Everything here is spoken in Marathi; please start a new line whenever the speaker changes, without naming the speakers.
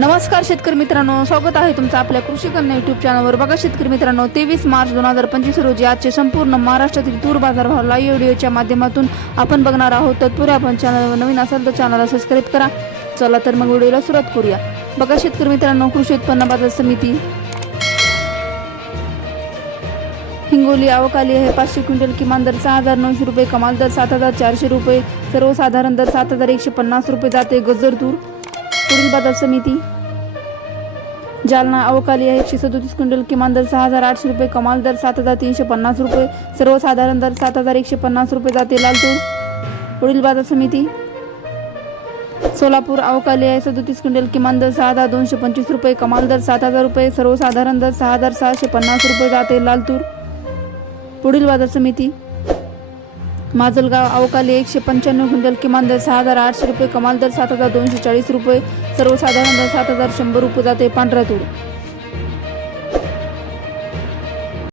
नमस्कार शेतकरी मित्रांनो स्वागत आहे तुमचं आपल्या कृषी कन्या युट्यूब चॅनलवर बघा शेतकरी मित्रांनो तेवीस मार्च दोन हजार पंचवीस रोजी आजचे संपूर्ण महाराष्ट्रातील तूर बाजार भाव लाईव्ह व्हिडिओच्या माध्यमातून आपण बघणार आहोत. तत्पूर्वी आपण चॅनलवर नवीन असाल तर चॅनलला सबस्क्राईब करा. चला तर मग व्हिडिओला सुरुवात करूया. बघा शेतकरी मित्रांनो कृषी उत्पन्न बाजार समिती. हिंगोली आवकाली आहे. पाचशे क्विंटल किमान दर सहा हजार नऊशे रुपये कमाल दर सात हजार चारशे रुपये सर्वसाधारण दर सात हजार एकशे पन्नास रुपये जाते गजर तूर. पुढील बाजार समिती. जालना अवकाली आहे. एकशे सदोतीस क्विंटल किमान दर सहा हजार आठशे रुपये कमाल दर सात हजार तीनशे पन्नास रुपये सर्वसाधारण दर सात हजार एकशे पन्नास रुपये जाते लालतूर पुढील बाजार समिती. सोलापूर अवकाली आहे. सदोतीस क्विंटल किमान दर सहा हजार दोनशे पंचवीस रुपये कमाल दर सात हजार रुपये सर्वसाधारण दर सहा हजार सहाशे पन्नास रुपये जाते लालतूर पुढील बाजार समिती. माजलगाव अवकाली एकशे पंच्याण्णव क्विंटल किमान दर सहा हजार आठशे रुपये कमाल दर सात हजार दोनशे चाळीस रुपये सर्वसाधारण दर सात हजार शंभर रुपये जाते पांढरा तूर.